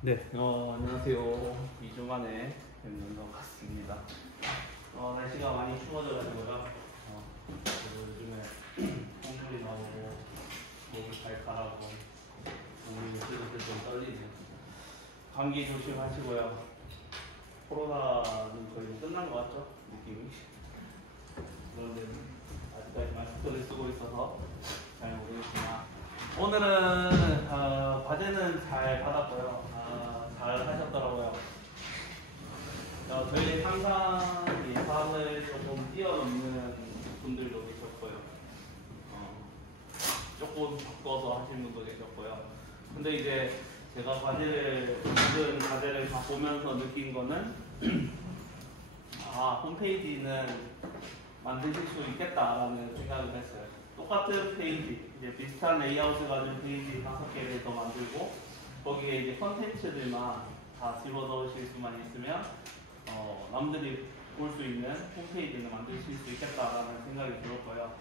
네, 안녕하세요. 2주 만에 뵙는 것 같습니다. 날씨가 많이 추워져가지고요. 요즘에 콩물이 나오고, 목을 발칼하고, 몸이 슬슬 좀 떨리네요. 감기 조심하시고요. 코로나는 거의 끝난 것 같죠? 느낌이. 그런데 아직까지 마스크를 쓰고 있어서 잘 모르겠지만, 오늘은 과제는 잘 받았고요. 잘 하셨더라고요. 저희 항상 예상을 조금 뛰어넘는 분들도 계셨고요. 조금 바꿔서 하신 분도 계셨고요. 근데 이제 제가 모든 과제를 다 보면서 느낀 거는 홈페이지는 만드실 수 있겠다라는 생각을 했어요. 똑같은 페이지, 이제 비슷한 레이아웃을 가진 페이지 5개를 더 만들고 거기에 이제 컨텐츠들만 다 집어넣으실 수만 있으면 남들이 볼 수 있는 홈페이지를 만드실 수 있겠다라는 생각이 들었고요.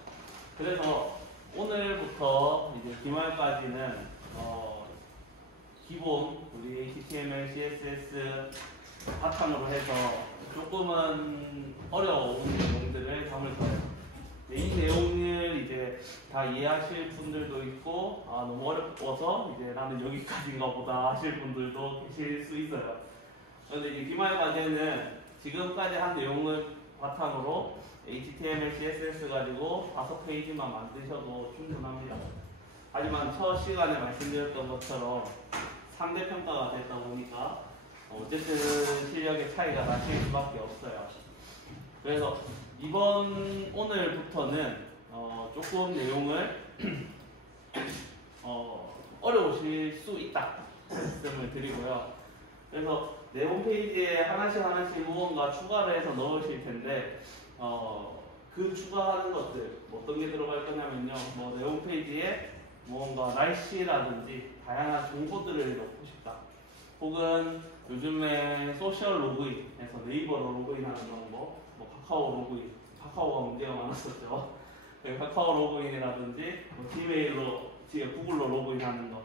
그래서 오늘부터 이제 기말까지는 기본 우리 HTML, CSS 바탕으로 해서 조금은 어려운 내용들을 담을 거예요. 이 내용을 이제 다 이해하실 분들도 있고, 너무 어려워서 이제 나는 여기까지인가 보다 하실 분들도 계실 수 있어요. 그런데 이제 기말 과제는 지금까지 한 내용을 바탕으로 HTML, CSS 가지고 5페이지만 만드셔도 충분합니다. 하지만 첫 시간에 말씀드렸던 것처럼 3대 평가가 됐다 보니까 어쨌든 실력의 차이가 나실 수밖에 없어요. 그래서 오늘부터는 조금 내용을 어려우실 수 있다 말씀을 드리고요. 그래서 내 홈페이지에 하나씩 무언가 추가를 해서 넣으실 텐데 그 추가하는 것들 어떤 게 들어갈 거냐면요. 내 홈페이지에 무언가 날씨라든지 다양한 정보들을 넣고 싶다. 혹은 요즘에 소셜 로그인해서 네이버로 로그인하는 방법, 카카오 로그인, 카카오가 문제가 많았었죠. 카카오 로그인이라든지 지메일로, 구글로 로그인하는 것,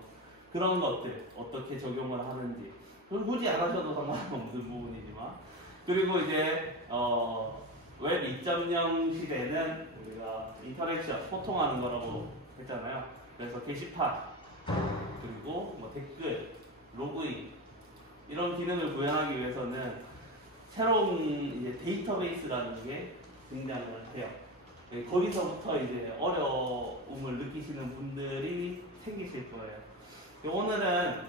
그런 것들 어떻게 적용을 하는지, 그걸 굳이 안 하셔도 상관없는 부분이지만, 그리고 이제 웹 2.0 시대는 우리가 인터랙션, 소통하는 거라고 했잖아요. 그래서 게시판, 그리고 댓글, 로그인 이런 기능을 구현하기 위해서는 새로운 이제 데이터베이스라는 게 등장을 해요. 거기서부터 이제 어려움을 느끼시는 분들이 생기실 거예요. 오늘은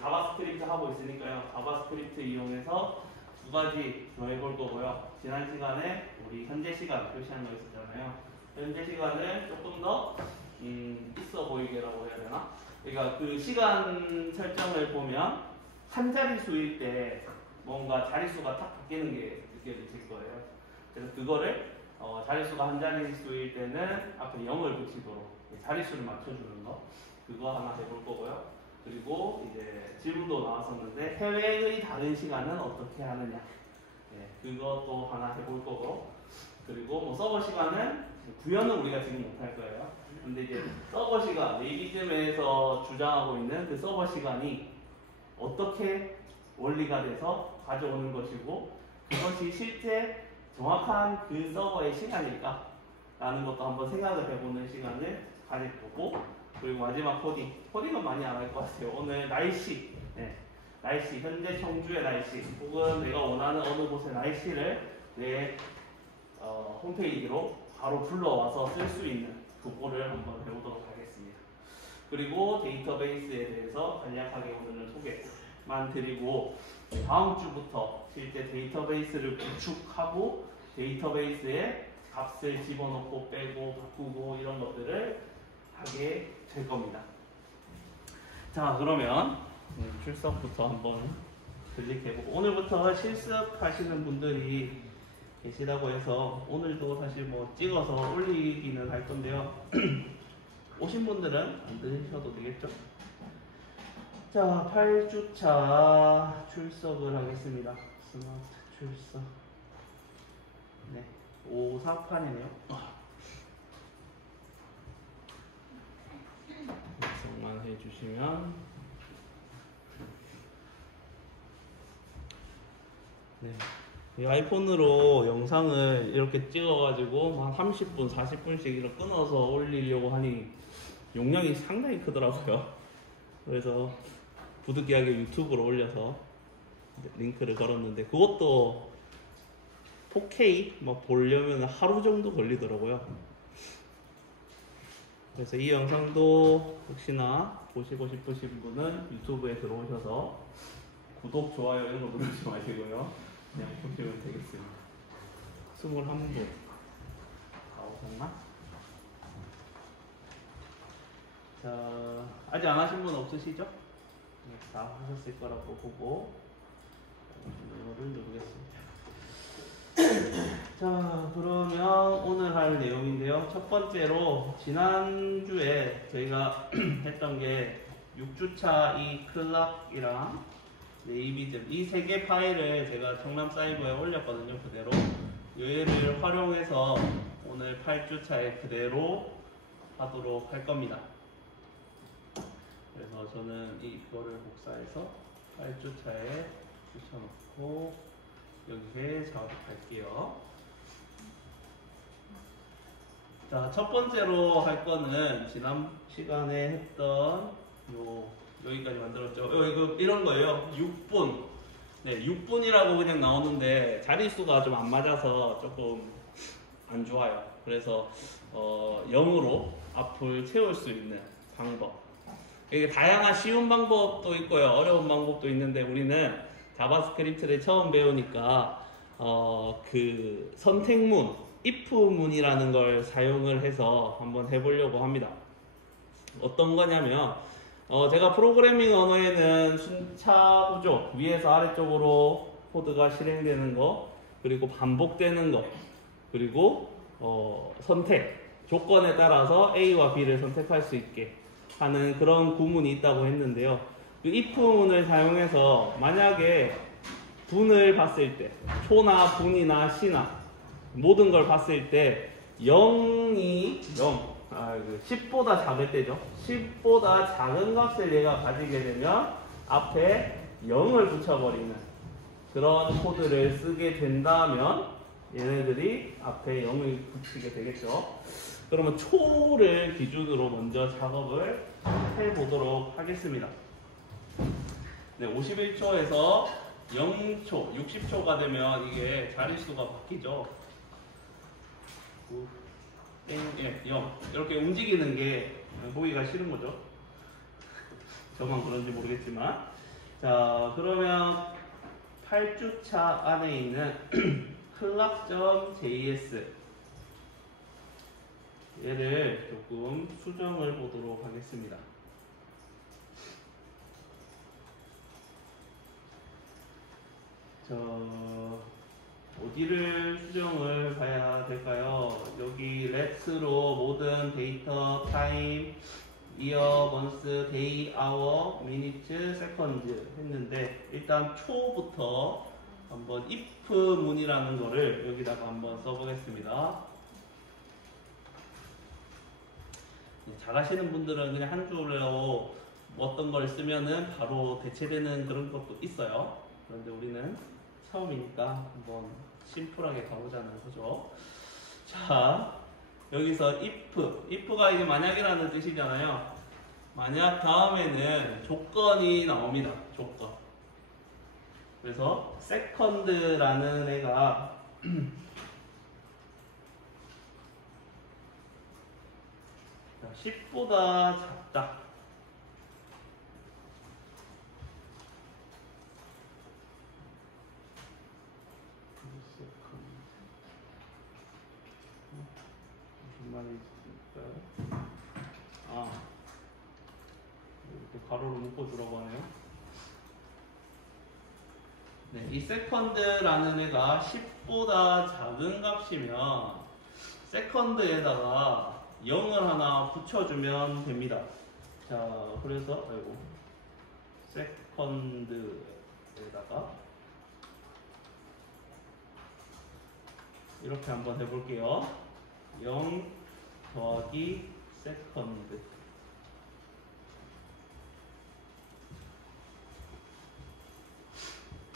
자바스크립트 하고 있으니까요. 자바스크립트 이용해서 2가지 더 해볼 거고요. 지난 시간에 우리 현재 시간 표시한 거 있었잖아요. 현재 시간을 조금 더 있어 보이게라고 해야 되나? 그러니까 그 시간 설정을 보면 한 자릿수일 때 뭔가 자릿수가 탁 바뀌는 게 느껴질 거예요. 그래서 그거를 자릿수가 한 자릿수일 때는 앞에 0을 붙이도록 자릿수를 맞춰주는 거, 그거 하나 해볼 거고요. 그리고 이제 질문도 나왔었는데 해외의 다른 시간은 어떻게 하느냐, 그것도 하나 해볼 거고, 그리고 서버 시간은 구현은 우리가 지금 못할 거예요. 근데 이제 서버 시간, 메이비즘에서 주장하고 있는 그 서버 시간이 어떻게 원리가 돼서 가져오는 것이고, 그것이 실제 정확한 그 서버의 시간일까? 라는 것도 한번 생각을 해보는 시간을 가질 거고, 그리고 마지막 코딩은 많이 안 할 것 같아요. 오늘 날씨, 날씨, 현재 청주의 날씨, 혹은 내가 원하는 어느 곳의 날씨를 내 홈페이지로 바로 불러와서 쓸 수 있는 그거를 한번 배우도록 하겠습니다. 그리고 데이터베이스에 대해서 간략하게 오늘은 소개만 드리고, 다음 주부터 실제 데이터베이스를 구축하고 데이터베이스에 값을 집어넣고 빼고 바꾸고 이런 것들을 하게 될 겁니다. 자, 그러면 출석부터 한번 클릭해보고, 오늘부터 실습하시는 분들이 계시다고 해서 오늘도 사실 찍어서 올리기는 할 건데요. 오신 분들은 안 드셔도 되겠죠? 자, 8주차 출석을 하겠습니다. 스마트 출석. 네, 5사판이네요. 작성만 해주시면 네. 이 아이폰으로 영상을 이렇게 찍어가지고 한 30분, 40분씩 이렇게 끊어서 올리려고 하니 용량이 상당히 크더라고요. 그래서 부득이하게 유튜브로 올려서 링크를 걸었는데 그것도 4K 뭐 보려면 하루 정도 걸리더라고요. 그래서 이 영상도 혹시나 보시고 싶으신 분은 유튜브에 들어오셔서 구독, 좋아요 이런 거 누르지 마시고요. 그냥 보시면 되겠습니다. 21분 다 오셨나? 자, 아직 안 하신 분 없으시죠? 네, 다 하셨을 거라고 보고 이거를 누르겠습니다. 자, 그러면 오늘 할 내용인데요. 첫 번째로 지난주에 저희가 했던 게 6주차 이 클락이랑 네이비즘 이 세 개 파일을 제가 청남 사이버에 올렸거든요. 그대로 얘를 활용해서 오늘 8주차에 그대로 하도록 할 겁니다. 그래서 저는 이거를 복사해서 8주차에 붙여놓고 여기에 작업할게요. 자, 첫 번째로 할 거는 지난 시간에 했던 여기까지 만들었죠. 이거 이런 거예요. 6분. 네, 6분이라고 그냥 나오는데 자릿수가 좀 안 맞아서 조금 안 좋아요. 그래서 0으로 앞을 채울 수 있는 방법. 이게 다양한 쉬운 방법도 있고요. 어려운 방법도 있는데 우리는 자바스크립트를 처음 배우니까 그 선택문, if문이라는 걸 사용을 해서 한번 해보려고 합니다. 어떤 거냐면 제가 프로그래밍 언어에는 순차 구조, 위에서 아래쪽으로 코드가 실행되는 거, 그리고 반복되는 거, 그리고 선택, 조건에 따라서 A와 B를 선택할 수 있게 하는 그런 구문이 있다고 했는데요. 그 if문을 사용해서 만약에 분을 봤을 때, 초나 분이나 시나 모든 걸 봤을 때 0이 0, 10보다 작을 때죠. 10보다 작은 값을 얘가 가지게 되면 앞에 0을 붙여버리는 그런 코드를 쓰게 된다면 얘네들이 앞에 0을 붙이게 되겠죠. 그러면 초를 기준으로 먼저 작업을 해보도록 하겠습니다. 네, 51초에서 0초, 60초가 되면 이게 자릿수가 바뀌죠. 9, 0 이렇게 움직이는 게 보기가 싫은 거죠. 저만 그런지 모르겠지만. 자, 그러면 8주차 안에 있는 클락.js 얘를 조금 수정을 보도록 하겠습니다. 어디를 수정을 봐야 될까요? 여기 let's로 모든 데이터, 타임, year, month, day, hour, minute, second 했는데 일단 초부터 한번 if 문이라는 거를 여기다가 한번 써보겠습니다. 잘하시는 분들은 그냥 한 줄로 어떤 걸 쓰면은 바로 대체되는 그런 것도 있어요. 그런데 우리는 처음이니까 한번 심플하게 가보자는 거죠. 자, 여기서 if가 이제 만약이라는 뜻이잖아요. 만약 다음에는 조건이 나옵니다. 조건. 그래서 second라는 애가 10보다 작다. 무슨 말이 있을까요? 이렇게 가로로 묶어주라고 하네요. 네, 이 second라는 애가 10보다 작은 값이면 second에다가 0을 하나 붙여주면 됩니다. 자, 그래서 second에다가 이렇게 한번 해볼게요. 0 더하기 second.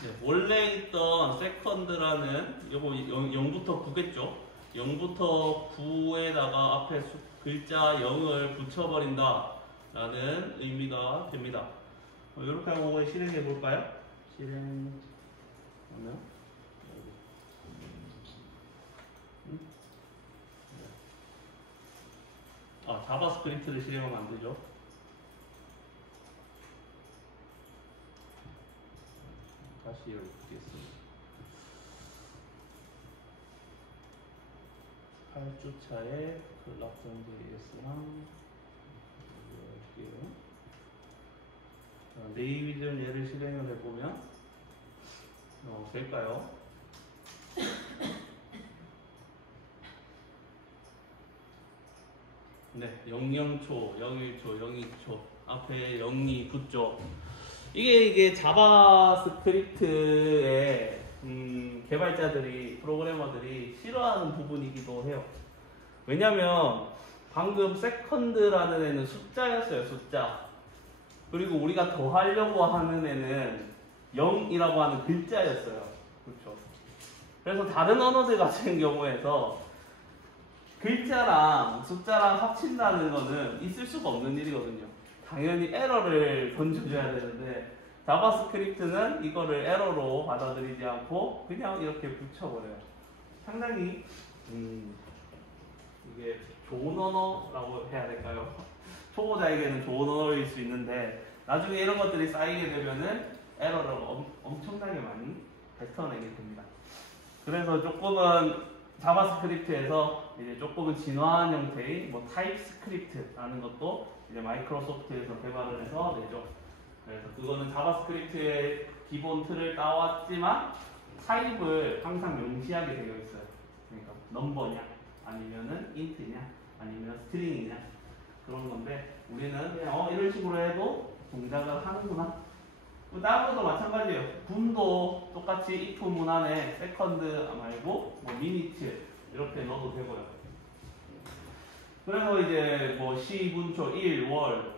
네, 원래 있던 세컨드라는 요거 0부터 9겠죠. 0부터 9에다가 앞에 글자 0을 붙여버린다 라는 의미가 됩니다. 이렇게 하고 실행해 볼까요? 실행하면 자바스크립트를 실행하면 안 되죠. 다시 열어보겠습니다. 8주차에 클락전.js랑 네이비전 얘를 실행을 해보면 될까요? 네, 00초, 01초, 02초 앞에 0이 붙죠. 이게 자바스크립트의 개발자들이, 프로그래머들이 싫어하는 부분이기도 해요. 왜냐면 방금 세컨드라는 애는 숫자였어요, 숫자. 그리고 우리가 더 하려고 하는 애는 0이라고 하는 글자였어요. 그렇죠. 그래서 다른 언어들 같은 경우에서 글자랑 숫자랑 합친다는 거는 있을 수가 없는 일이거든요. 당연히 에러를 던져줘야 되는데 자바스크립트는 이거를 에러로 받아들이지 않고 그냥 이렇게 붙여버려요. 상당히 이게 좋은 언어라고 해야 될까요? 초보자에게는 좋은 언어일 수 있는데 나중에 이런 것들이 쌓이게 되면은 에러를 엄청나게 많이 뱉어내게 됩니다. 그래서 조금은 자바스크립트에서 이제 조금은 진화한 형태의 타입스크립트라는 것도 이제 마이크로소프트에서 개발을 해서 내죠. 그래서 그거는 자바스크립트의 기본 틀을 따왔지만 타입을 항상 명시하게 되어 있어요. 그러니까 넘버냐, 아니면은 인트냐, 아니면 스트링이냐 그런 건데 우리는 그냥 이런 식으로 해도 동작을 하는구나. 다른 것도 마찬가지예요. 분도 똑같이 if 문 안에 세컨드 말고 미니트 이렇게 넣어도 되고요. 그래서 이제 시분초 1, 월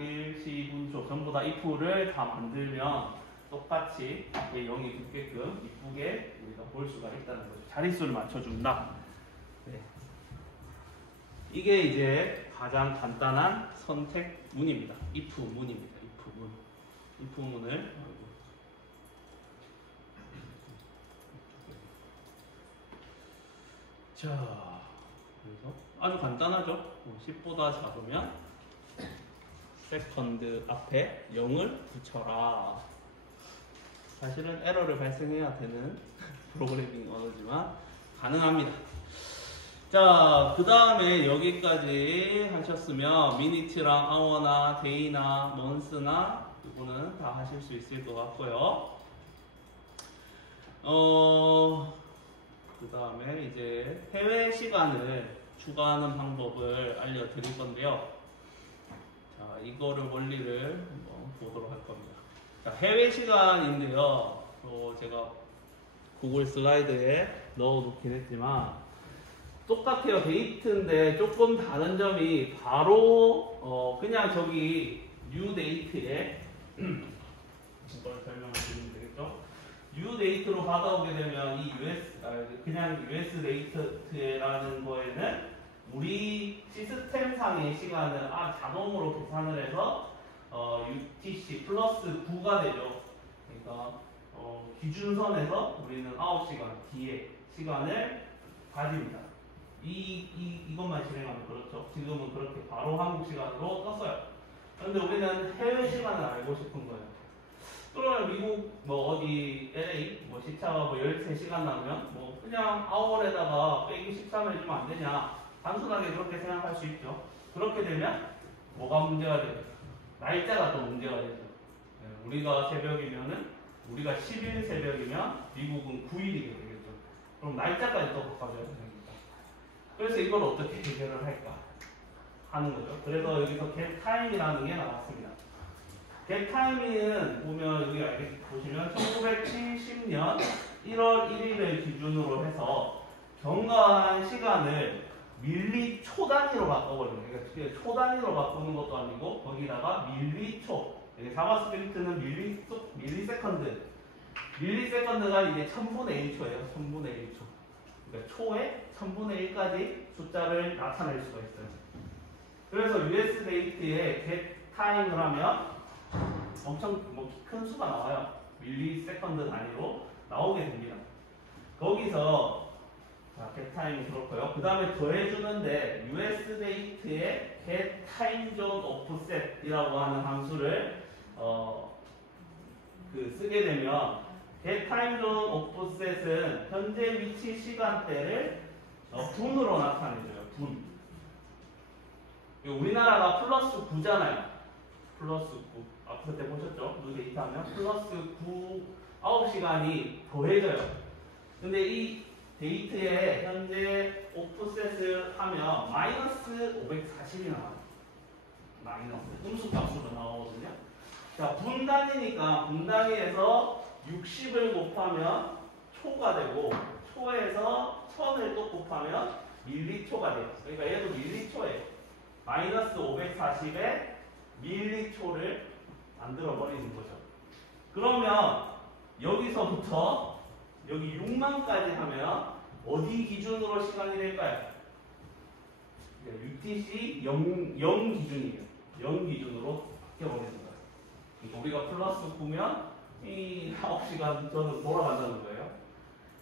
1, 시분초 전부 다 if를 다 만들면 똑같이 앞에 0이 붙게끔 이쁘게 우리가 볼 수가 있다는 거죠. 자릿수를 맞춰준다. 네. 이게 이제 가장 간단한 선택 문입니다. if 문입니다. if 문. if 문을 자, 그래서 아주 간단하죠. 10보다 작으면 세컨드 앞에 0을 붙여라. 사실은 에러를 발생해야 되는 프로그래밍 언어지만 가능합니다. 자, 그 다음에 여기까지 하셨으면 미니트랑 아워나 데이나 먼스나 이거는 다 하실 수 있을 것 같고요. 그 다음에 이제 해외 시간을 추가하는 방법을 알려드릴 건데요. 자, 이거를 원리를 한번 보도록 할 겁니다. 자, 해외 시간인데요. 제가 구글 슬라이드에 넣어놓긴 했지만 똑같아요. 데이트인데 조금 다른 점이 바로 그냥 저기 뉴 데이트에 이걸 설명을 드리면 되겠죠. 뉴 데이트로 받아오게 되면 이 그냥 US 데이트라는 거에는 우리 시스템상의 시간을 자동으로 계산을 해서 UTC 플러스 9가 되죠. 그러니까 기준선에서 우리는 9시간 뒤에 시간을 가집니다. 이것만 실행하면 그렇죠. 지금은 그렇게 바로 한국 시간으로 떴어요. 그런데 우리는 해외 시간을 알고 싶은 거예요. 그러면 미국 어디 LA 시차가 13시간 나면 그냥 아워에다가 빼기 13을 해주면 안 되냐. 단순하게 그렇게 생각할 수 있죠. 그렇게 되면 뭐가 문제가 되죠? 날짜가 또 문제가 되죠. 우리가 새벽이면은 우리가 10일 새벽이면 미국은 9일이게 되겠죠. 그럼 날짜까지 또 바꿔줘야 됩니다. 그래서 이걸 어떻게 해결을 할까 하는 거죠. 그래서 여기서 getTime이라는 게 나왔습니다. getTime은 보면 여기 보시면 1970년 1월 1일을 기준으로 해서 경과한 시간을 밀리초 단위로 바꿔버립니다. 그러니까 초 단위로 바꾸는 것도 아니고 거기다가 밀리초. 자바스크립트는 밀리세컨드 밀리세컨드가 이제 1000분의 1초예요. 1000분의 1초. 그러니까 초에 1000분의 1까지 숫자를 나타낼 수가 있어요. 그래서 US 데이트에 get time을 하면 엄청 큰 수가 나와요. 밀리세컨드 단위로 나오게 됩니다. 거기서 get time이 그렇고요. 그 다음에 더해주는데 US 데이트에 get time zone offset이라고 하는 함수를 쓰게 되면 get time zone offset은 현재 위치 시간대를 분으로 나타내줘요. 분. 우리나라가 플러스 9잖아요. 플러스 9. 앞서 때 보셨죠? 이 데이트하면 플러스 9 9시간이 더해져요. 근데 이 데이트에 현재 오프셋을 하면 마이너스 540이 나와요. 마이너스. 음수값으로 나오거든요. 자, 분단위니까 분단위에서 60을 곱하면 초가 되고 초에서 1000을 또 곱하면 밀리초가 돼요. 그러니까 얘도 밀리초예요. 마이너스 540에 밀리초를 만들어 버리는 거죠. 그러면 여기서부터 여기 6만까지 하면 어디 기준으로 시간이 될까요? UTC 0 기준이에요. 0 기준으로 바뀌어버리는 거예요. 그러니까 우리가 플러스 9면 이 9시간 저는 돌아간다는 거예요.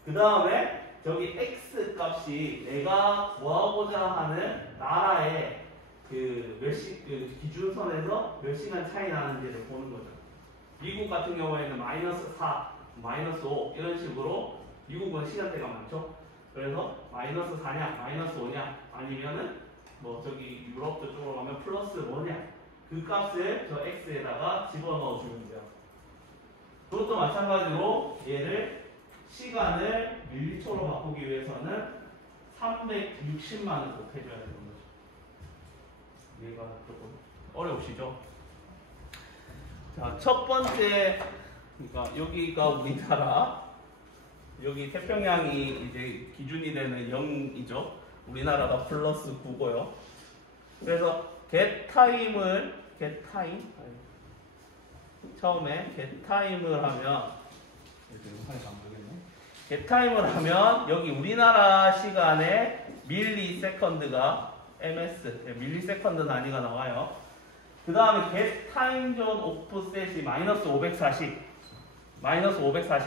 그 다음에 저기 X 값이 내가 구하고자 하는 나라의 그 기준선에서 몇 시간 차이 나는지를 보는 거죠. 미국 같은 경우에는 마이너스 4, 마이너스 5 이런 식으로 미국은 시간대가 많죠. 그래서 마이너스 4냐, 마이너스 5냐 아니면은 뭐 저기 유럽 쪽으로 가면 플러스 뭐냐 그 값을 저 X에다가 집어넣어 주면 돼요. 그것도 마찬가지로 얘를 시간을 밀리초로 바꾸기 위해서는 360만을 곱해줘야 되는 거죠. 얘가 조금 어려우시죠? 자, 첫 번째, 그러니까 여기가 우리나라, 여기 태평양이 이제 기준이 되는 0이죠. 우리나라가 플러스 9고요. 그래서 get time을 처음에 get time을 하면 get time을 하면 여기 우리나라 시간에 밀리세컨드가 ms 밀리세컨드 단위가 나와요. 그 다음에 get time zone offset이 마이너스 540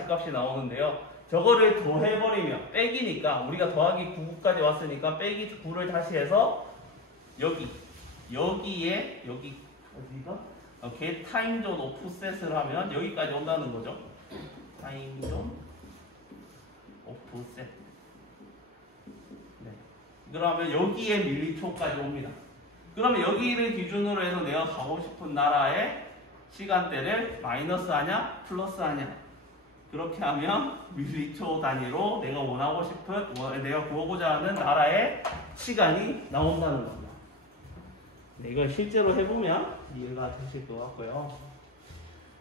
값이 나오는데요. 저거를 더해버리면 빼기니까 우리가 더하기 9까지 왔으니까 빼기 9를 다시 해서 여기에 어디가? get time zone offset을 하면 여기까지 온다는 거죠. time zone offset. 네. 그러면 여기에 밀리초까지 옵니다. 그러면 여기를 기준으로 해서 내가 가고 싶은 나라의 시간대를 마이너스 하냐 플러스 하냐 그렇게 하면 밀리초 단위로 내가 원하고 싶은 내가 구하고자 하는 나라의 시간이 나온다는 겁니다. 네, 이걸 실제로 해보면 이해가 되실 것 같고요.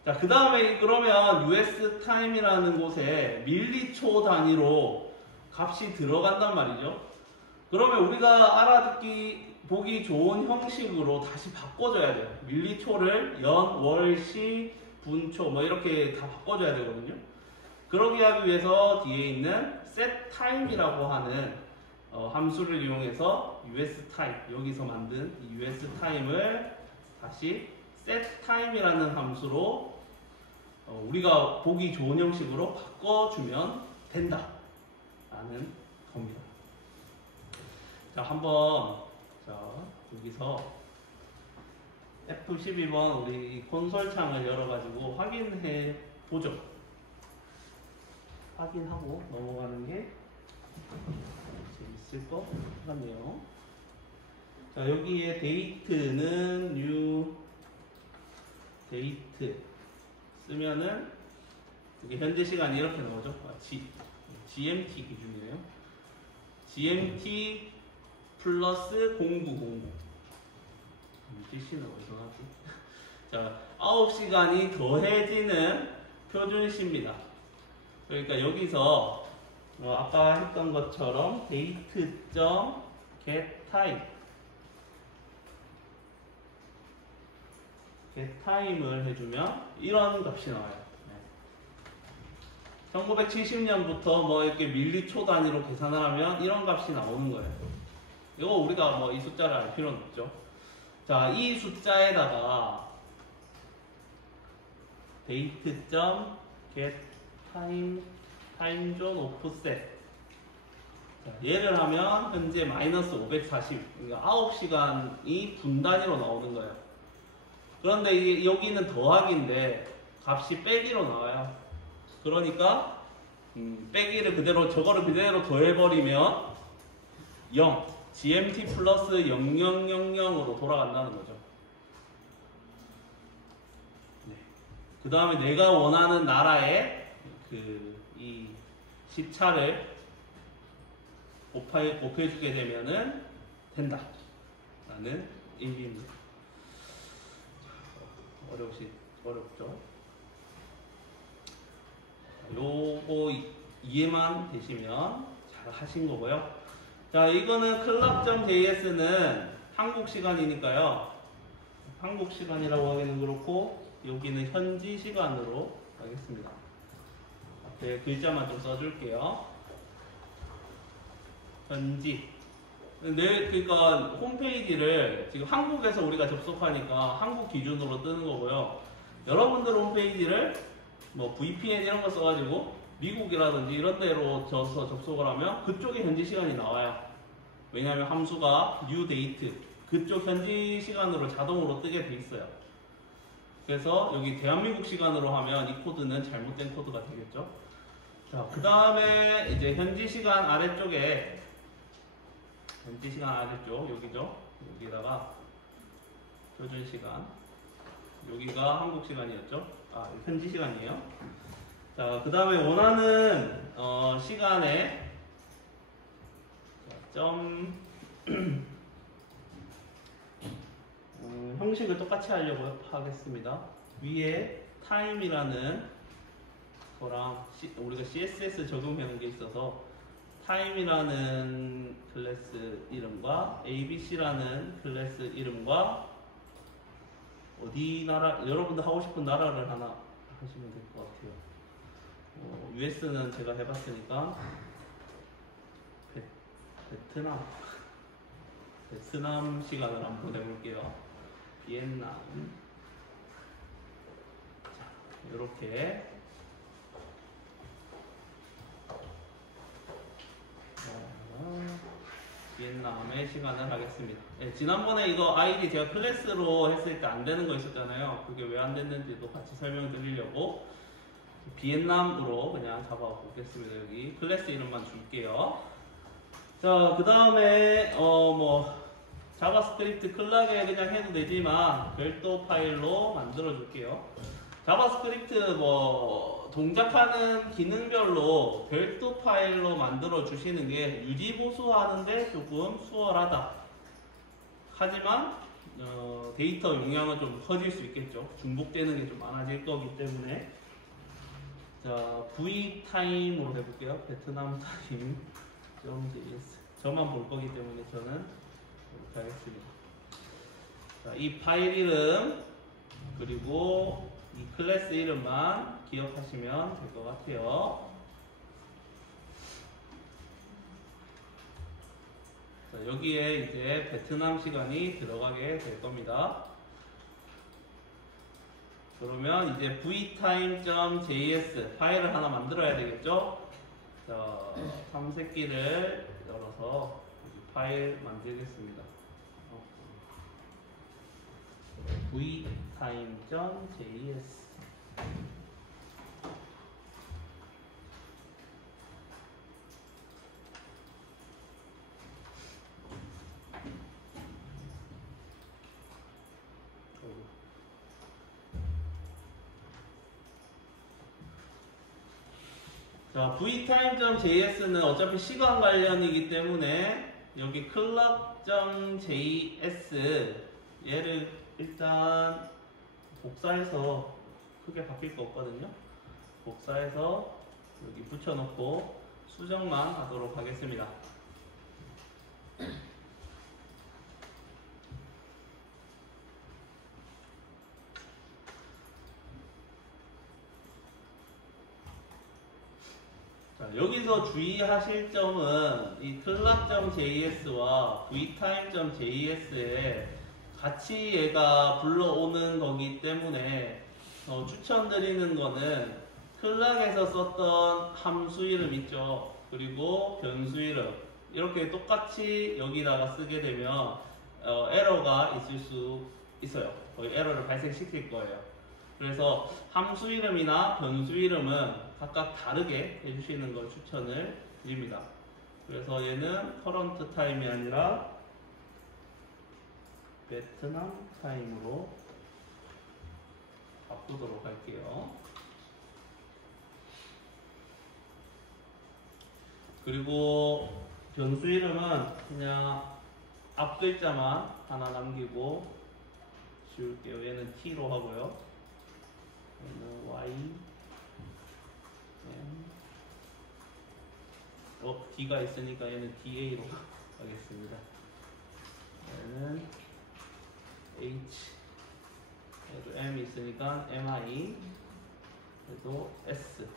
자, 그 다음에 그러면 US 타임이라는 곳에 밀리초 단위로 값이 들어간단 말이죠. 그러면 우리가 보기 좋은 형식으로 다시 바꿔줘야 돼요. 밀리초를 연, 월, 시, 분초 뭐 이렇게 다 바꿔줘야 되거든요. 그러기 하기 위해서 뒤에 있는 setTime이라고 하는 함수를 이용해서 USTime 여기서 만든 이 USTime을 다시 setTime이라는 함수로 우리가 보기 좋은 형식으로 바꿔주면 된다 라는 겁니다. 자, 여기서 F12번 우리 콘솔 창을 열어가지고 확인해 보죠. 확인하고 넘어가는 게 재밌을 것 같네요. 자, 여기에 데이트는 new 데이트 쓰면은 이게 현재 시간이 이렇게 나오죠. GMT 기준이에요. GMT 플러스 0900. UTC는 어디서 나지? 자, 9시간이 더해지는 표준시입니다. 그러니까 여기서 아까 했던 것처럼 date.getTime getTime을 해주면 이런 값이 나와요. 네. 1970년부터 뭐 이렇게 밀리초 단위로 계산을 하면 이런 값이 나오는 거예요. 이거 우리가 뭐 이 숫자를 알 필요는 없죠. 자, 이 숫자에다가 date.get time zone offset. 자, 얘를 하면 현재 마이너스 540, 그러니까 9시간이 분 단위로 나오는 거예요. 그런데 이게 여기는 더하기인데 값이 빼기로 나와요. 그러니까 빼기를 그대로 저거를 그대로 더해버리면 0, GMT 플러스 0000으로 돌아간다는 거죠. 네. 그 다음에 내가 원하는 나라의 이 시차를 곱해주게 되면은 된다 라는 의미입니다. 어렵죠? 요거 이해만 되시면 잘 하신 거고요. 자, 이거는 클락.js는 한국 시간이니까요. 한국 시간이라고 하기는 그렇고 여기는 현지 시간으로 하겠습니다. 앞에 글자만 좀 써줄게요. 현지. 그러니까 홈페이지를 지금 한국에서 우리가 접속하니까 한국 기준으로 뜨는 거고요. 여러분들 홈페이지를 뭐 VPN 이런 거 써가지고 미국이라든지 이런 데로 져서 접속을 하면 그쪽에 현지 시간이 나와요. 왜냐하면 함수가 new date 그쪽 현지 시간으로 자동으로 뜨게 돼 있어요. 그래서 여기 대한민국 시간으로 하면 이 코드는 잘못된 코드가 되겠죠. 자, 그 다음에 이제 현지 시간 아래쪽에 현지 시간 아래쪽 여기죠. 여기다가 표준 시간 여기가 한국 시간이었죠. 아, 현지 시간이에요. 자, 그 다음에 원하는 시간에 형식을 똑같이 하려고 하겠습니다. 위에 time이라는 거랑 우리가 CSS 적용해 놓은 게 있어서 time이라는 클래스 이름과 abc라는 클래스 이름과 어디 나라 여러분들 하고 싶은 나라를 하나 하시면 될 것 같아요. US는 제가 해봤으니까 베트남 시간을 한번 해볼게요. 비엔남. 자, 이렇게 비엔남의 시간을 하겠습니다. 네, 지난번에 이거 아이디 제가 클래스로 했을 때 안 되는 거 있었잖아요. 그게 왜 안 됐는지도 같이 설명드리려고 비엔남으로 그냥 잡아보겠습니다. 여기 클래스 이름만 줄게요. 자, 그 다음에 뭐 자바스크립트 클락에 그냥 해도 되지만 별도 파일로 만들어 줄게요. 자바스크립트 뭐 동작하는 기능별로 별도 파일로 만들어 주시는 게 유지보수하는데 조금 수월하다. 하지만 데이터 용량은 좀 커질 수 있겠죠. 중복되는 게 좀 많아질 거기 때문에. 자, vtime으로 해볼게요. 베트남 타임 .js 저만 볼 거기 때문에 저는 이렇게 하겠습니다. 자, 이 파일 이름 그리고 이 클래스 이름만 기억하시면 될 것 같아요. 자, 여기에 이제 베트남 시간이 들어가게 될 겁니다. 그러면 이제 vtime.js 파일을 하나 만들어야 되겠죠? 자, 탐색기를 열어서 파일 만들겠습니다. vtime.js 자, vtime.js는 어차피 시간 관련이기 때문에 여기 clock.js 얘를 일단 복사해서 크게 바뀔 거 없거든요. 복사해서 여기 붙여놓고 수정만 하도록 하겠습니다. 여기서 주의하실 점은 이 클락.js와 vtime.js에 같이 얘가 불러오는 거기 때문에 추천드리는 거는 클락에서 썼던 함수 이름 있죠. 그리고 변수 이름 이렇게 똑같이 여기다가 쓰게 되면 에러가 있을 수 있어요. 거의 에러를 발생시킬 거예요. 그래서 함수 이름이나 변수 이름은 각각 다르게 해주시는 걸 추천을 드립니다. 그래서 얘는 current time이 아니라 베트남 타임으로 바꾸도록 할게요. 그리고 변수 이름은 그냥 앞 글자만 하나 남기고 지울게요. 얘는 T로 하고요. 얘는 Y, M, D가 있으니까 얘는 DA로 하겠습니다. 얘는 H, 얘도 M 있으니까 MI, 얘도 S.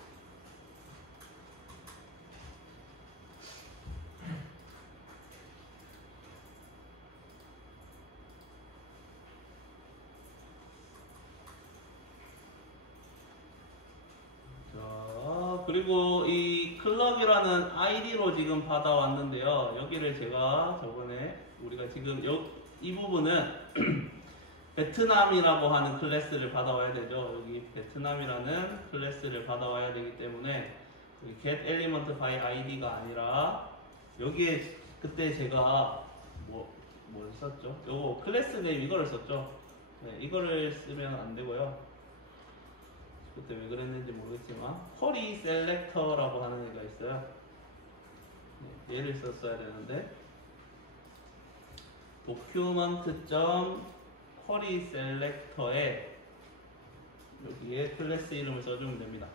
그리고 이 클럽이라는 아이디로 지금 받아왔는데요. 여기를 제가 저번에 우리가 지금 이 부분은 베트남이라고 하는 클래스를 받아와야 되죠. 여기 베트남이라는 클래스를 받아와야 되기 때문에 get element by id가 아니라 여기에 그때 제가 뭘 썼죠? 요거 클래스 네임 이거를 썼죠. 네, 이거를 쓰면 안 되고요. 그때 왜 그랬는지 모르겠지만 쿼리 셀렉터라고 하는 애가 있어요. 네, 얘를 썼어야 되는데 document.쿼리 셀렉터에 여기에 클래스 이름을 써주면 됩니다.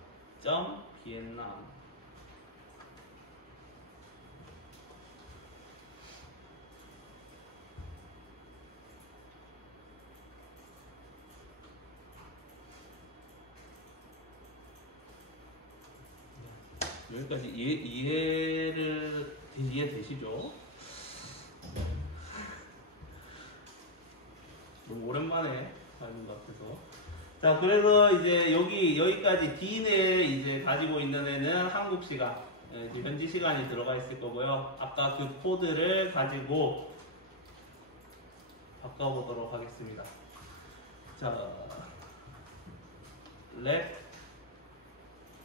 .vietnam 여기까지 이해되시죠? 너무 오랜만에 하는 것 같아서. 자, 그래서 이제 여기까지 D 내에 이제 가지고 있는 애는 한국 시간, 이제 현지 시간이 들어가 있을 거고요. 아까 그 코드를 가지고 바꿔보도록 하겠습니다. 자, let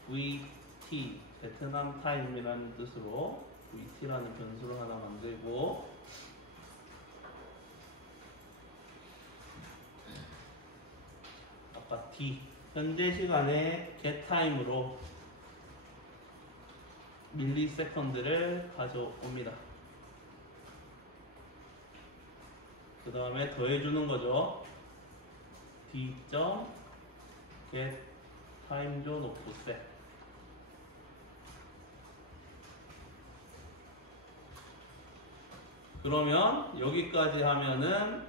VT 베트남 타임이라는 뜻으로 VT라는 변수를 하나 만들고 아까 D 현재 시간에 get time으로 밀리세컨드를 가져옵니다. 그 다음에 더해주는 거죠. D.get time zone offset. 그러면 여기까지 하면은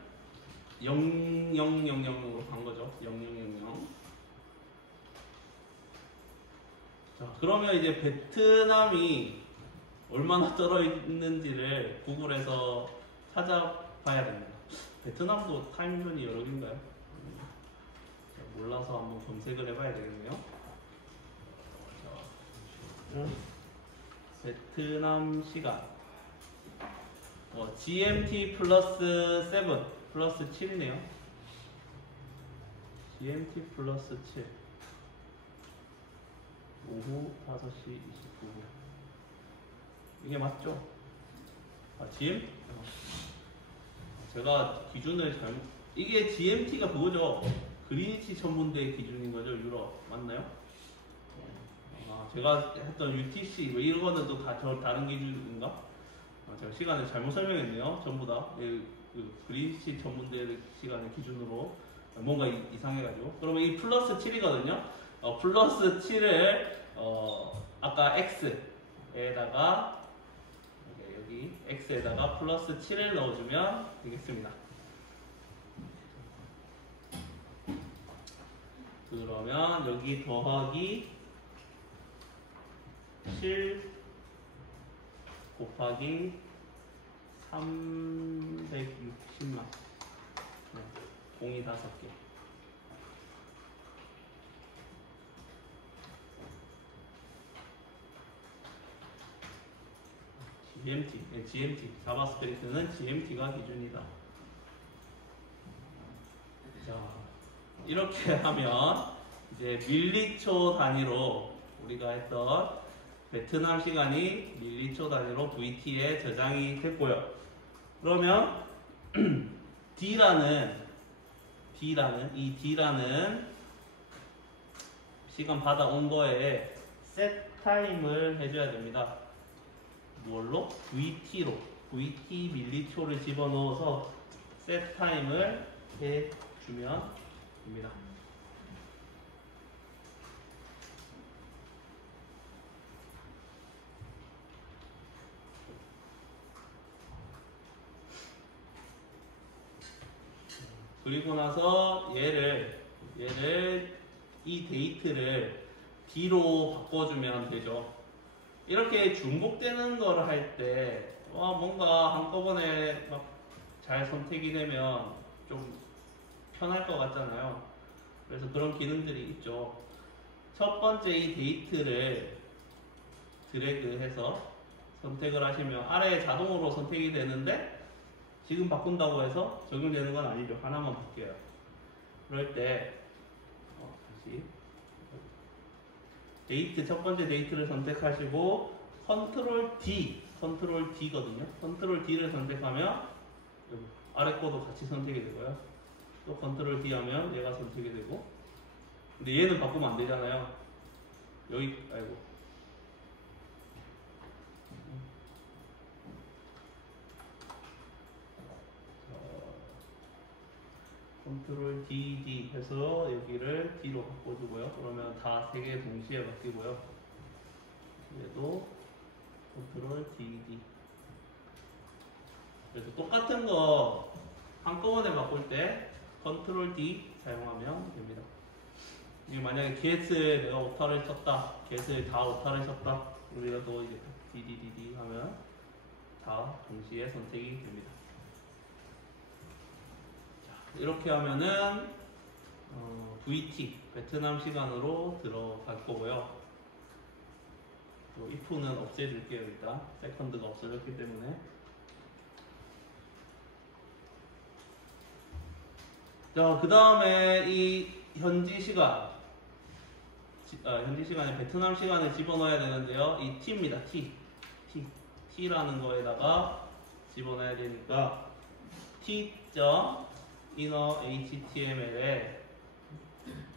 0000으로 간 거죠. 0000. 자, 그러면 이제 베트남이 얼마나 떨어 있는지를 구글에서 찾아봐야 됩니다. 베트남도 타임존이 여러 개인가요? 몰라서 한번 검색을 해봐야 되겠네요. 베트남 시간 GMT 플러스 7 플러스 7이네요. GMT 플러스 7 오후 5시 29분 이게 맞죠? GM? 제가 기준을 잘못 이게 GMT가 그거죠. 그리니치 천문대 기준인 거죠. 유럽 맞나요? 제가 했던 UTC 왜 이거는 또 다른 기준인가? 제가 시간을 잘못 설명했네요. 전부 다 그리니치 천문대 시간을 기준으로 뭔가 이상해가지고 그러면 이 플러스 7이거든요. 플러스 7을 아까 X에다가 여기 X에다가 플러스 7을 넣어주면 되겠습니다. 그러면 여기 더하기 7 곱하기 360만. 네, 공이 5개. GMT, 자바스크립트는 GMT가 기준이다. 자, 이렇게 하면 이제 밀리초 단위로 우리가 했던 베트남 시간이 밀리초 단위로 VT에 저장이 됐고요. 그러면 D라는 시간 받아온 거에 셋 타임을 해줘야 됩니다. 뭘로? VT 밀리초를 집어넣어서 셋 타임을 해주면 됩니다. 그리고 나서 얘를 이 데이트를 D로 바꿔주면 되죠. 이렇게 중복되는 걸 할 때 뭔가 한꺼번에 막 잘 선택이 되면 좀 편할 것 같잖아요. 그래서 그런 기능들이 있죠. 첫 번째 이 데이트를 드래그해서 선택을 하시면 아래에 자동으로 선택이 되는데 지금 바꾼다고 해서 적용되는 건 아니죠. 하나만 볼게요. 그럴 때 다시 데이트, 첫 번째 데이트를 선택하시고 컨트롤 D거든요. 컨트롤 D를 선택하면 여기 아래 거도 같이 선택이 되고요. 또 컨트롤 D 하면 얘가 선택이 되고, 근데 얘는 바꾸면 안 되잖아요. 컨트롤 D 해서 여기를 D로 바꿔주고요. 그러면 다 3개 동시에 바뀌고요. 얘도 컨트롤 D. 그래서 똑같은 거 한꺼번에 바꿀 때 컨트롤 D 사용하면 됩니다. 이게 만약에 get을 내가 오타를 쳤다, get을 다 오타를 쳤다, 우리가 또 이제 DDDD 하면 다 동시에 선택이 됩니다. 자, 이렇게 하면은 VT 베트남 시간으로 들어갈 거고요. 또 if는 없애줄게요. 일단 세컨드가 없어졌기 때문에. 자, 그 다음에 이 현지 시간에 베트남 시간을 집어넣어야 되는데요. 이 T입니다. T라는 거에다가 집어넣어야 되니까 T.inner HTML에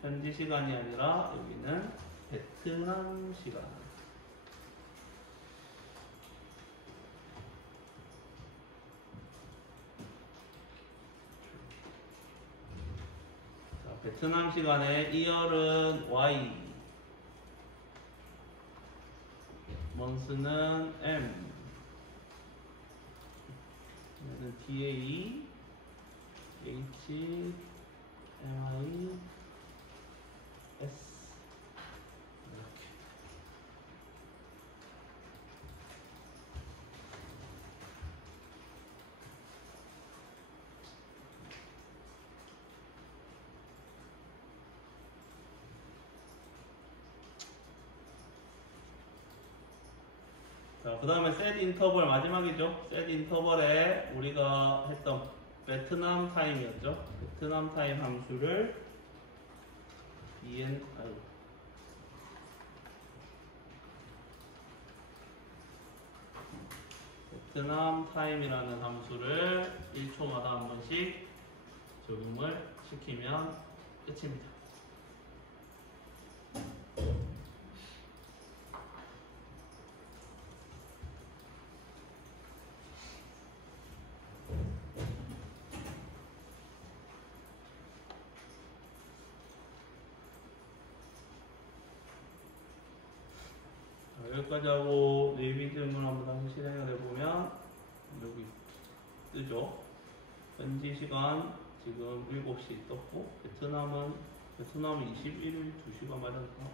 현지 시간이 아니라 여기는 베트남 시간. 베트남 시간에 이열은 Y, 먼스는 M, 얘는 DA, H, MI, S 이렇게. 자, 그 다음에 set 인터벌 마지막이죠. set 인터벌에 우리가 했던 베트남 타임이었죠. 베트남 타임 함수를 베트남 타임이라는 함수를 1초마다 한 번씩 적용을 시키면 끝입니다. 여기까지 하고 네이비 질문 한번 다시 실행을 해보면 여기 뜨죠. 현지 시간 지금 7시 떴고 베트남은 21일 2시가 맞았나?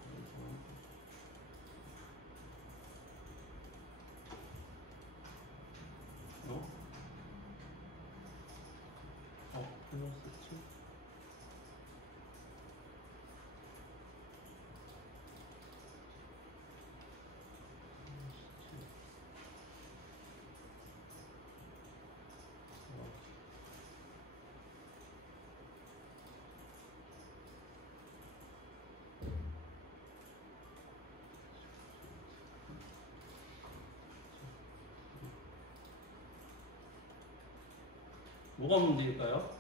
뭐가 문제일까요?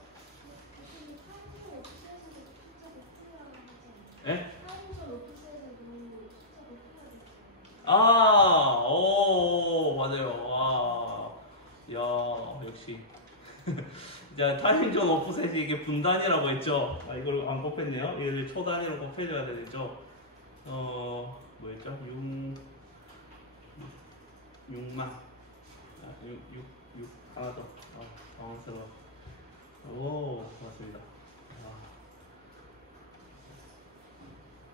예? 맞아요. 와, 야, 역시. 자, 타임존 오프셋이 이게 분단이라고 했죠. 이걸 안 꼽혔네요. 얘를 초단위로 꼽혀줘야 되죠. 뭐였죠? 6만. 6 하나 더. 당황스러워. 오, 맞습니다.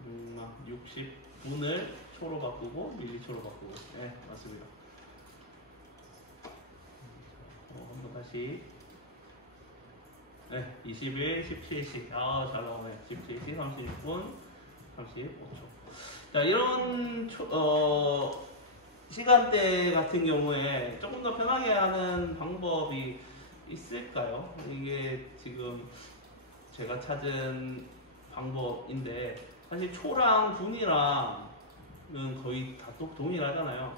6만 60분을 초로 바꾸고 밀리초로 바꾸고. 네, 맞습니다. 한번 다시. 네, 21, 17시. 잘 나오네. 17시 36분 35초. 자, 이런 시간대 같은 경우에 조금 더 편하게 하는 방법이 있을까요? 이게 지금 제가 찾은 방법인데, 사실 초랑 분이랑은 거의 다 동일하잖아요.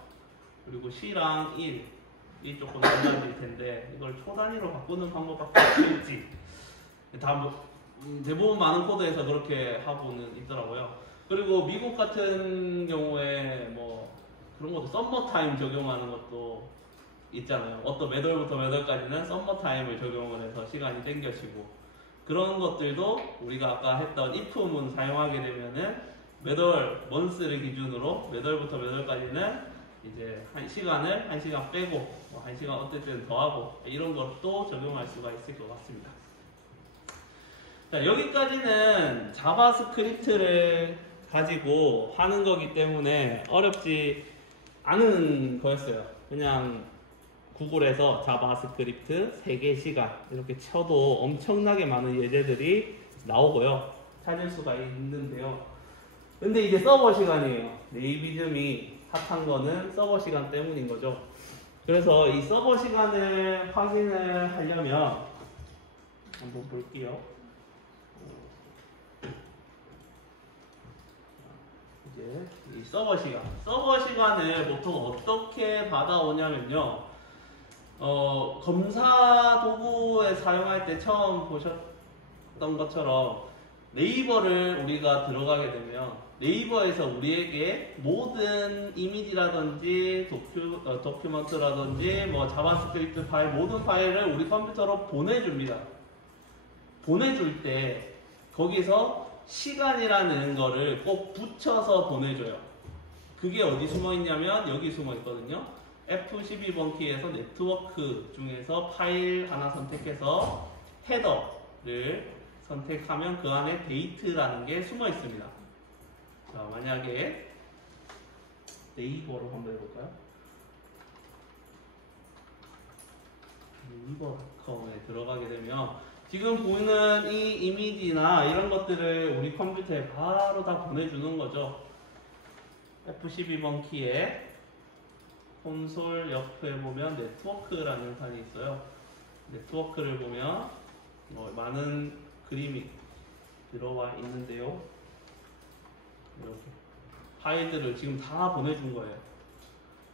그리고 시랑 일이 조금 달라질 텐데, 이걸 초 단위로 바꾸는 방법밖에 없을지, 대부분 많은 코드에서 그렇게 하고는 있더라고요. 그리고 미국 같은 경우에 뭐 그런 것도 썸머타임 적용하는 것도 있잖아요. 어떤 몇 월부터 몇 월까지는 썸머타임을 적용을 해서 시간이 땡겨지고, 그런 것들도 우리가 아까 했던 if문 사용하게 되면은 몇 월, 먼스를 기준으로 몇 월부터 몇 월까지는 이제 시간을 1시간 빼고 뭐 1시간 어쨌든 더하고 이런 것도 적용할 수가 있을 것 같습니다. 자, 여기까지는 자바스크립트를 가지고 하는 거기 때문에 어렵지 않은 거였어요. 그냥 구글에서 자바스크립트 3개 시간 이렇게 쳐도 엄청나게 많은 예제들이 나오고요. 찾을 수가 있는데요. 근데 이제 서버 시간이에요. 네이비즘이 핫한 거는 서버 시간 때문인 거죠. 그래서 이 서버 시간을 확인을 하려면 한번 볼게요. 이제 이 서버 시간을 보통 어떻게 받아오냐면요. 검사 도구에 사용할 때 처음 보셨던 것처럼 네이버를 우리가 들어가게 되면 네이버에서 우리에게 모든 이미지라든지 도큐먼트라든지 뭐 자바스크립트 파일, 모든 파일을 우리 컴퓨터로 보내줍니다. 보내줄 때 거기서 시간이라는 거를 꼭 붙여서 보내줘요. 그게 어디 숨어 있냐면 여기 숨어 있거든요. F12번 키에서 네트워크 중에서 파일 하나 선택해서 헤더를 선택하면 그 안에 데이트라는 게 숨어 있습니다. 자, 만약에 네이버로 한번 해볼까요? 네이버닷컴에 들어가게 되면 지금 보이는 이 이미지나 이런 것들을 우리 컴퓨터에 바로 다 보내주는 거죠. F12번 키에 콘솔 옆에 보면 네트워크라는 칸이 있어요. 네트워크를 보면 많은 그림이 들어와 있는데요. 이렇게 파일들을 지금 다 보내준 거예요.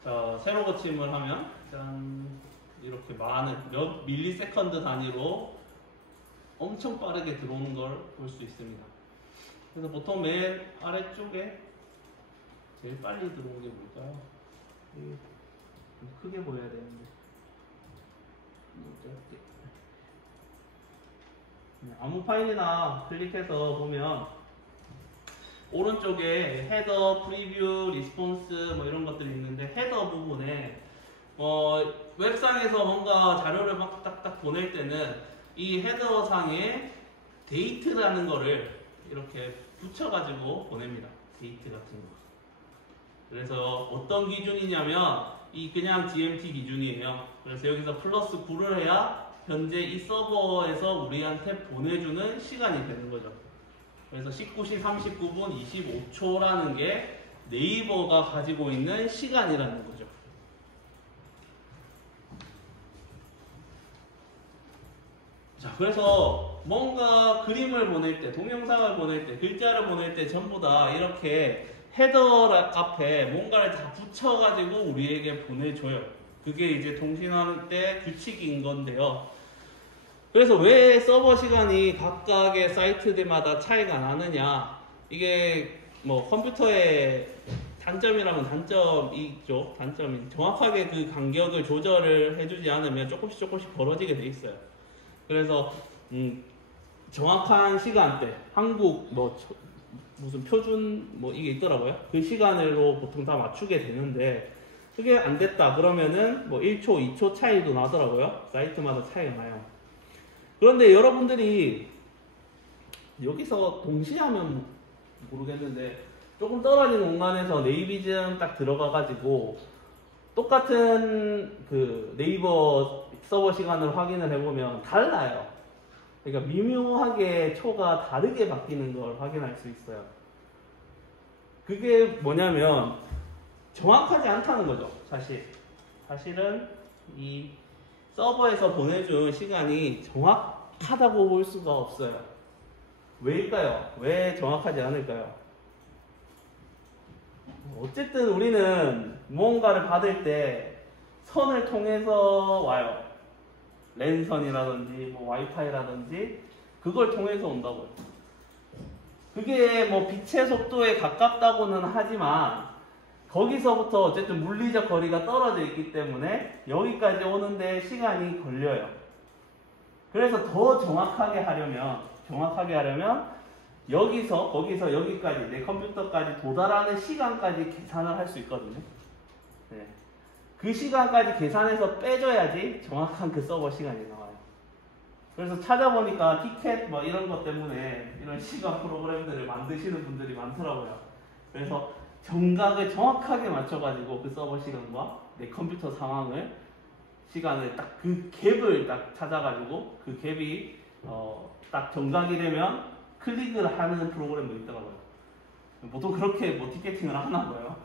자, 새로 고침을 하면 짠, 이렇게 많은 몇 밀리세컨드 단위로 엄청 빠르게 들어오는 걸 볼 수 있습니다. 그래서 보통 맨 아래쪽에 제일 빨리 들어오는 게 뭘까요? 좀 크게 보여야 되는데 아무 파일이나 클릭해서 보면 오른쪽에 헤더, 프리뷰, 리스폰스 뭐 이런 것들이 있는데, 헤더 부분에 웹상에서 뭔가 자료를 막 딱딱 보낼 때는 이 헤더 상에 데이트라는 거를 이렇게 붙여가지고 보냅니다. 데이트 같은 거. 그래서 어떤 기준이냐면 이 그냥 GMT 기준이에요. 그래서 여기서 플러스 9를 해야 현재 이 서버에서 우리한테 보내주는 시간이 되는 거죠. 그래서 19시 39분 25초라는 게 네이버가 가지고 있는 시간이라는 거죠. 자, 그래서 뭔가 그림을 보낼 때, 동영상을 보낼 때, 글자를 보낼 때 전부 다 이렇게 헤더 앞에 뭔가를 다 붙여가지고 우리에게 보내줘요. 그게 이제 통신하는 때 규칙인 건데요. 그래서 왜 서버 시간이 각각의 사이트들마다 차이가 나느냐, 이게 뭐 컴퓨터의 단점이라면 단점이죠. 단점이 정확하게 그 간격을 조절을 해주지 않으면 조금씩 벌어지게 돼 있어요. 그래서 정확한 시간대, 한국 무슨 표준 이게 있더라고요. 그 시간으로 보통 다 맞추게 되는데, 그게 안 됐다 그러면은 1초, 2초 차이도 나더라고요. 사이트마다 차이가 나요. 그런데 여러분들이 여기서 동시에 하면 모르겠는데, 조금 떨어진 공간에서 네이비즘 딱 들어가가지고 똑같은 그 네이버 서버 시간을 확인을 해보면 달라요. 그러니까 미묘하게 초가 다르게 바뀌는 걸 확인할 수 있어요. 그게 뭐냐면 정확하지 않다는 거죠. 사실은 이 서버에서 보내준 시간이 정확하다고 볼 수가 없어요. 왜일까요? 왜 정확하지 않을까요? 어쨌든 우리는 무언가를 받을 때 선을 통해서 와요. 랜선이라든지 와이파이라든지 그걸 통해서 온다고요. 그게 빛의 속도에 가깝다고는 하지만 거기서부터 어쨌든 물리적 거리가 떨어져 있기 때문에 여기까지 오는데 시간이 걸려요. 그래서 더 정확하게 하려면 거기서 여기까지 내 컴퓨터까지 도달하는 시간까지 계산을 할 수 있거든요. 네. 그 시간까지 계산해서 빼줘야지 정확한 그 서버 시간이 나와요. 그래서 찾아보니까 티켓 이런 것 때문에 이런 시간 프로그램들을 만드시는 분들이 많더라고요. 그래서 정각을 정확하게 맞춰가지고 그 서버 시간과 내 컴퓨터 상황을 시간을 딱 그 갭을 딱 찾아가지고 그 갭이 딱 정각이 되면 클릭을 하는 프로그램도 있더라고요. 보통 그렇게 티켓팅을 하나 봐요.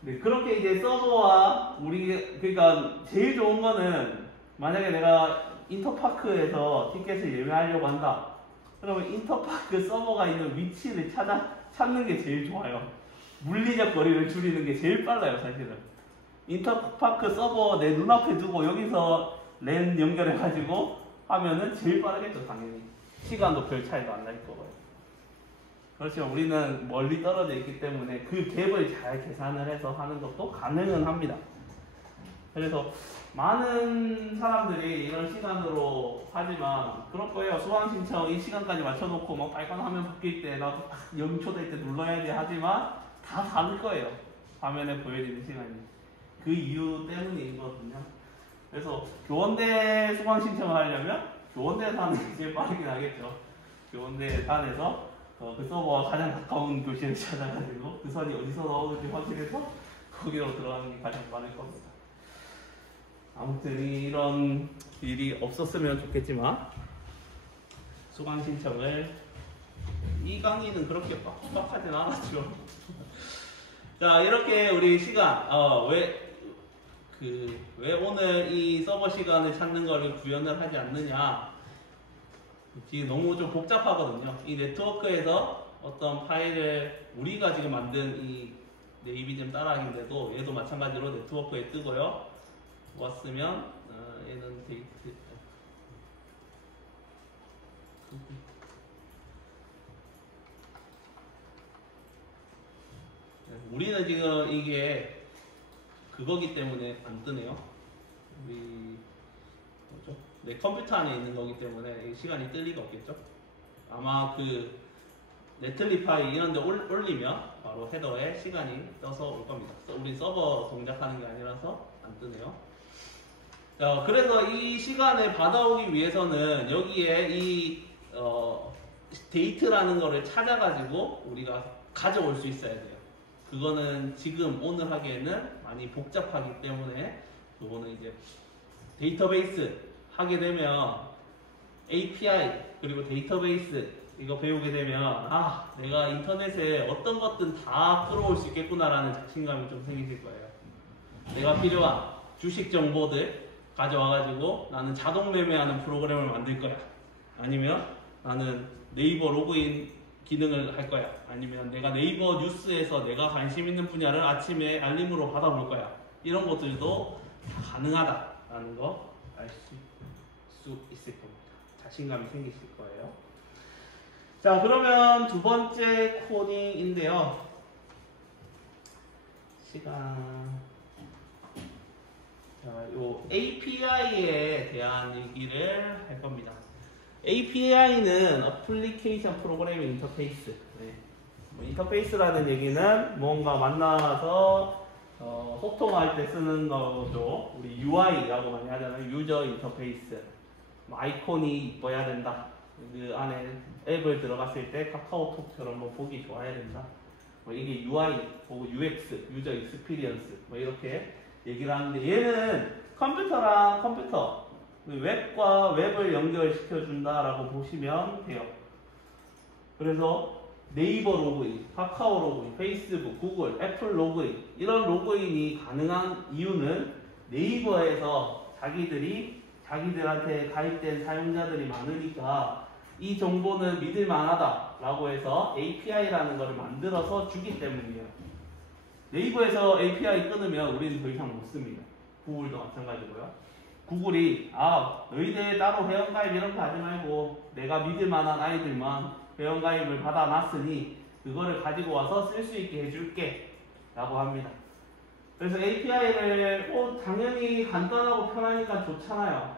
네, 그렇게 이제 서버와 그러니까 제일 좋은 거는 만약에 내가 인터파크에서 티켓을 예매하려고 한다. 그러면 인터파크 서버가 있는 위치를 찾는 게 제일 좋아요. 물리적 거리를 줄이는 게 제일 빨라요, 사실은. 인터파크 서버 내 눈앞에 두고 여기서 랜 연결해가지고 하면은 제일 빠르겠죠, 당연히. 시간도 별 차이도 안 날 거고요. 그렇지만 우리는 멀리 떨어져 있기 때문에 그 갭을 잘 계산을 해서 하는 것도 가능은 합니다. 그래서 많은 사람들이 이런 시간으로 하지만 그럴 거예요. 수강 신청 이 시간까지 맞춰놓고 빨간 화면 바뀔 때 나도 딱 0초 될 때 눌러야지 하지만 다 다를 거예요. 화면에 보여지는 시간이. 그 이유 때문이거든요. 그래서 교원대 수강 신청을 하려면 교원대에서 하는 게 제일 빠르긴 하겠죠. 교원대 단에서 그 서버와 가장 가까운 교실을 찾아가지고 그 선이 어디서 나오는지 확인해서 거기로 들어가는 게 가장 빠를 겁니다. 아무튼 이런 일이 없었으면 좋겠지만 수강 신청을 이 강의는 그렇게 빡빡하진 않았죠. 자, 이렇게 우리 시간 왜 오늘 이 서버 시간을 찾는 거를 구현을 하지 않느냐. 지금 너무 좀 복잡하거든요. 이 네트워크에서 어떤 파일을 우리가 지금 만든 이 네이비즘 따라하기인데도 얘도 마찬가지로 네트워크에 뜨고요. 왔으면 얘는 데이트 우리는 지금 이게 그거기 때문에 안 뜨네요. 내 컴퓨터 안에 있는 거기 때문에 시간이 뜰 리가 없겠죠. 아마 그 네틀리파이 이런 데 올리면 바로 헤더에 시간이 떠서 올 겁니다. 우리 서버 동작하는 게 아니라서 안 뜨네요. 자, 그래서 이 시간을 받아오기 위해서는 여기에 이 데이트라는 거를 찾아가지고 우리가 가져올 수 있어야 돼요. 그거는 지금 오늘 하기에는 많이 복잡하기 때문에 그거는 이제 데이터베이스 하게 되면 API 그리고 데이터베이스 이거 배우게 되면 내가 인터넷에 어떤 것든 다 끌어올 수 있겠구나라는 자신감이 좀 생기실 거예요. 내가 필요한 주식 정보들 가져와가지고 나는 자동 매매하는 프로그램을 만들 거야. 아니면 나는 네이버 로그인 기능을 할 거야. 아니면 내가 네이버 뉴스에서 내가 관심 있는 분야를 아침에 알림으로 받아볼 거야. 이런 것들도 가능하다라는 거 알 수 수 있을 겁니다. 자신감이 생기실 거예요. 자, 그러면 두 번째 코딩인데요. 자, 요 API에 대한 얘기를 할 겁니다. API는 Application Programming Interface. 네. 인터페이스라는 얘기는 뭔가 만나서 소통할 때 쓰는 거죠. 우리 UI라고 많이 하잖아요. 유저 인터페이스. 아이콘이 이뻐야 된다. 그 안에 앱을 들어갔을 때 카카오톡처럼 뭐 보기 좋아야 된다. 뭐 이게 UI, 혹은 UX, 유저 익스피리언스 뭐 이렇게 얘기를 하는데, 얘는 컴퓨터랑 컴퓨터, 웹과 웹을 연결시켜 준다라고 보시면 돼요. 그래서 네이버 로그인, 카카오 로그인, 페이스북, 구글, 애플 로그인, 이런 로그인이 가능한 이유는 네이버에서 자기들한테 가입된 사용자들이 많으니까 이 정보는 믿을 만하다라고 해서 API라는 것을 만들어서 주기 때문이에요. 네이버에서 API 끊으면 우리는 더 이상 못 씁니다. 구글도 마찬가지고요. 구글이 너희들 따로 회원가입 이런 거 하지 말고 내가 믿을 만한 아이들만 회원가입을 받아놨으니 그거를 가지고 와서 쓸 수 있게 해줄게 라고 합니다. 그래서 API를 당연히 간단하고 편하니까 좋잖아요.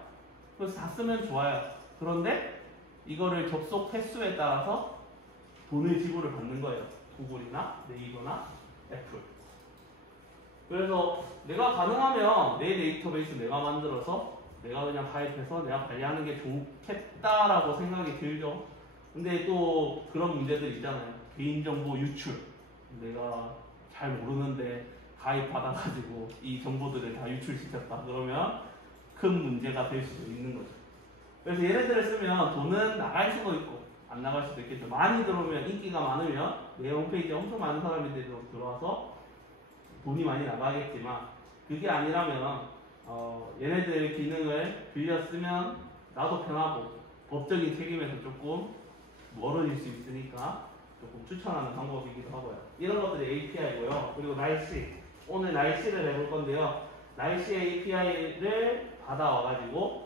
그래서 다 쓰면 좋아요. 그런데 이거를 접속 횟수에 따라서 돈을 지불을 받는 거예요. 구글이나 네이버나 애플. 그래서 내가 가능하면 내 데이터베이스 내가 만들어서 내가 그냥 가입해서 내가 관리하는 게 좋겠다라고 생각이 들죠. 근데 또 그런 문제들 있잖아요. 개인정보 유출. 내가 잘 모르는데 가입받아가지고 이 정보들을 다 유출시켰다. 그러면 큰 문제가 될 수도 있는 거죠. 그래서 얘네들을 쓰면 돈은 나갈 수도 있고 안 나갈 수도 있겠죠. 많이 들어오면, 인기가 많으면 내 홈페이지에 엄청 많은 사람들이 들어와서 돈이 많이 나가겠지만, 그게 아니라면 얘네들 기능을 빌려 쓰면 나도 편하고 법적인 책임에서 조금 멀어질 수 있으니까 조금 추천하는 방법이기도 하고요. 이런 것들이 API고요. 그리고 날씨, 오늘 날씨를 해볼 건데요. 날씨 API를 받아와가지고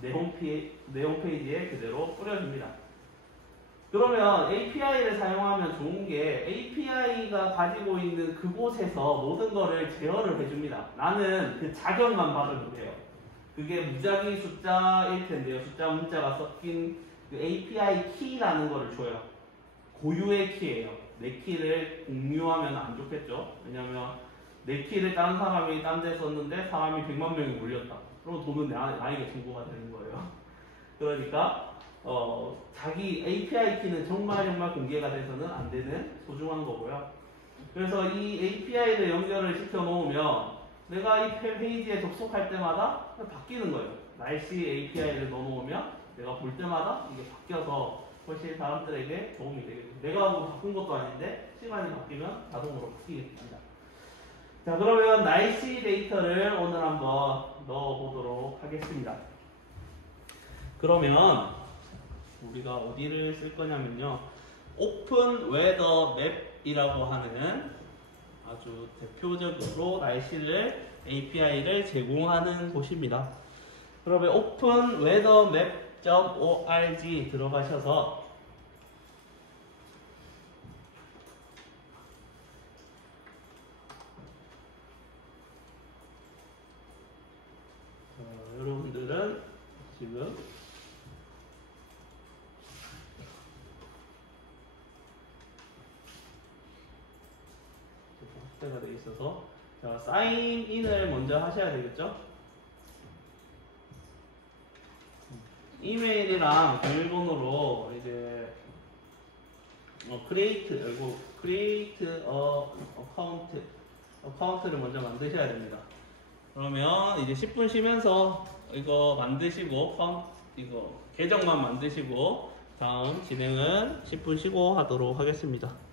내 홈페이지에 그대로 뿌려줍니다. 그러면 API를 사용하면 좋은 게, API가 가지고 있는 그곳에서 모든 거를 제어를 해줍니다. 나는 그 자격만 받으면 돼요. 그게 무작위 숫자일 텐데요. 숫자 문자가 섞인 그 API 키라는 거를 줘요. 고유의 키예요. 내 키를 공유하면 안 좋겠죠. 왜냐면 내 키를 다른 사람이 딴 데 썼는데 사람이 100만 명이 올렸다. 그럼 돈은 나에게 청구가 되는 거예요. 그러니까 자기 API 키는 정말 공개가 돼서는 안 되는 소중한 거고요. 그래서 이 API를 연결을 시켜 놓으면 내가 이 페이지에 접속할 때마다 바뀌는 거예요. 날씨 API를 넣어 놓으면 내가 볼 때마다 이게 바뀌어서 훨씬 사람들에게 도움이 되겠죠. 내가 뭐 바꾼 것도 아닌데 시간이 바뀌면 자동으로 바뀌겠습니다. 자, 그러면 날씨 데이터를 오늘 한번 넣어보도록 하겠습니다. 그러면 우리가 어디를 쓸 거냐면요, 오픈 웨더 맵이라고 하는 아주 대표적으로 날씨를 API를 제공하는 곳입니다. 그러면 오픈 웨더 맵.org 들어가셔서 여러분들은 지금 확대가 되어 있어서, 자, 사인인을 먼저 하셔야 되겠죠? 이메일이랑 비밀번호로 이제 create 어카운트를 먼저 만드셔야 됩니다. 그러면 이제 10분 쉬면서 이거 만드시고 이거 계정만 만드시고 다음 진행은 10분 쉬고 하도록 하겠습니다.